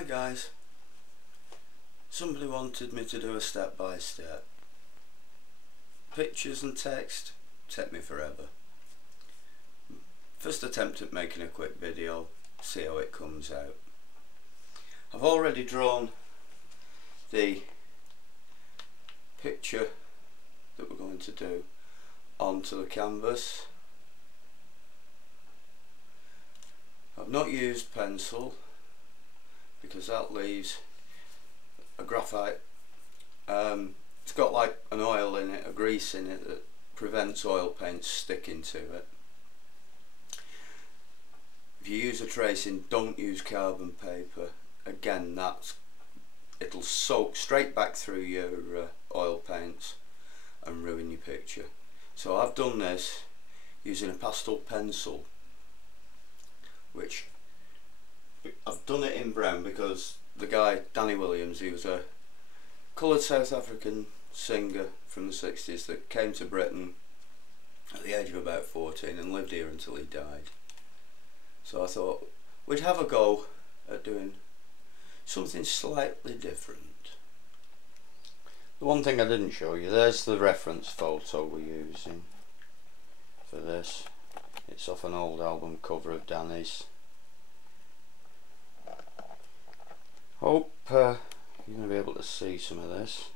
Hi guys, somebody wanted me to do a step by step. Pictures and text take me forever. First attempt at making a quick video, see how it comes out. I've already drawn the picture that we're going to do onto the canvas. I've not used pencil because that leaves a graphite. It's got like an oil in it, a grease in it that prevents oil paint sticking to it. If you use a tracing, don't use carbon paper. Again, it'll soak straight back through your oil paints and ruin your picture. So I've done this using a pastel pencil, which I've done it in brown because the guy Danny Williams, he was a coloured South African singer from the 60s that came to Britain at the age of about 14 and lived here until he died. So I thought we'd have a go at doing something slightly different. The one thing I didn't show you, there's the reference photo we're using for this. It's off an old album cover of Danny's. Hope you're going to be able to see some of this.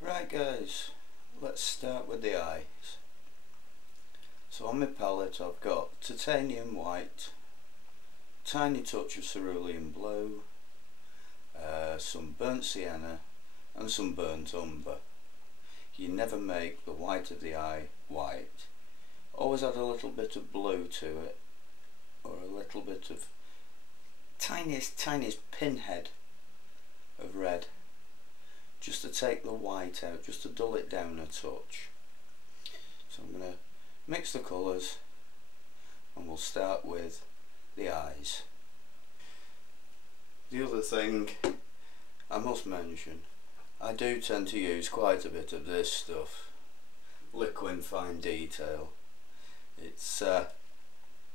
Right guys, let's start with the eyes. So on my palette I've got titanium white, tiny touch of cerulean blue, some burnt sienna and some burnt umber. You never make the white of the eye white. Always add a little bit of blue to it, or a little bit of tiniest pinhead of red, just to take the white out, just to dull it down a touch. So I'm going to mix the colours and we'll start with the eyes. The other thing I must mention, I do tend to use quite a bit of this stuff, Liquin Fine Detail. It's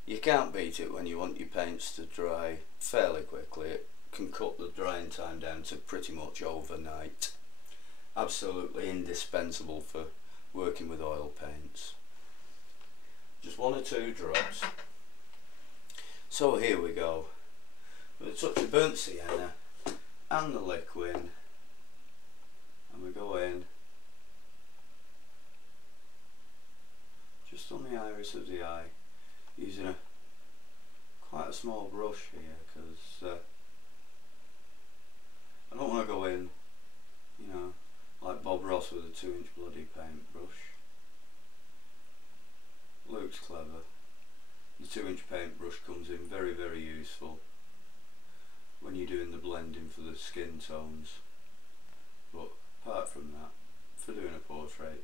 you can't beat it when you want your paints to dry fairly quickly. It can cut the drying time down to pretty much overnight. Absolutely indispensable for working with oil paints. Just 1 or 2 drops. So here we go, with a touch of burnt sienna and the Liquin, and we go in just on the iris of the eye, using quite a small brush here because I don't want to go in, you know, like Bob Ross with a 2-inch bloody paintbrush. Luke's clever. The 2-inch paintbrush comes in very, very useful when you're doing the blending for the skin tones. But apart from that, for doing a portrait,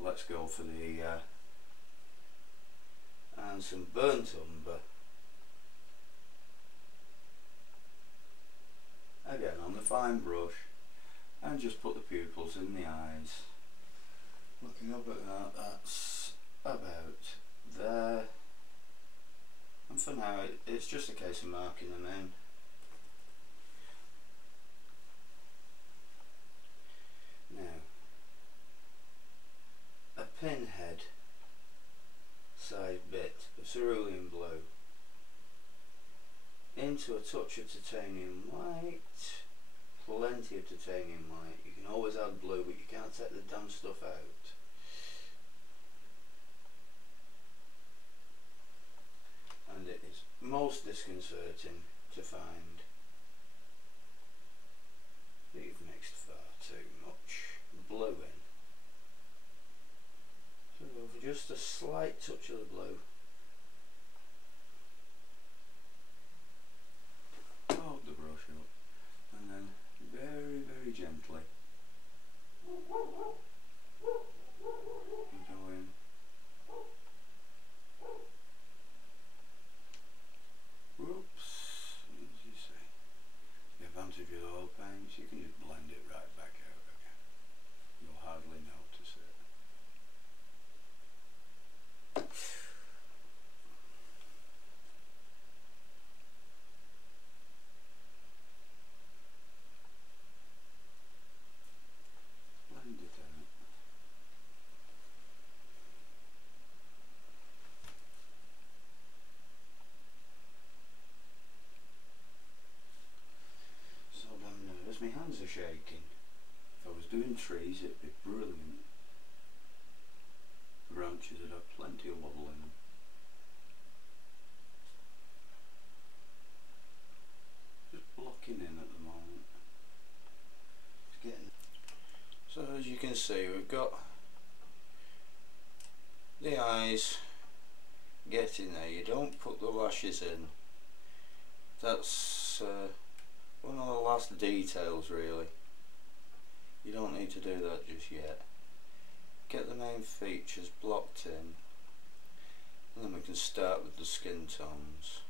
let's go for the and some burnt umber. Again on the fine brush, and just put the pupils in the eyes. Looking up at that, that's about there. And for now it's just a case of marking them in. Now, a pinhead size bit of cerulean blue into a touch of titanium white, plenty of titanium white. You can always add blue, but you can't take the damn stuff out. And it is most disconcerting to find that you've mixed far too much blue in. So go for just a slight touch of the blue. Hold the brush up and then very, very gently you go in. Whoops, as you say, the advantage with oil paints, you can just blend it right back out again. You'll hardly notice it. trees it'd be brilliant. The branches would have plenty of wobble in them. Just blocking in at the moment. It's getting. So as you can see, we've got the eyes getting there. You don't put the lashes in. That's one of the last details really. You don't need to do that just yet. Get the main features blocked in, and then we can start with the skin tones.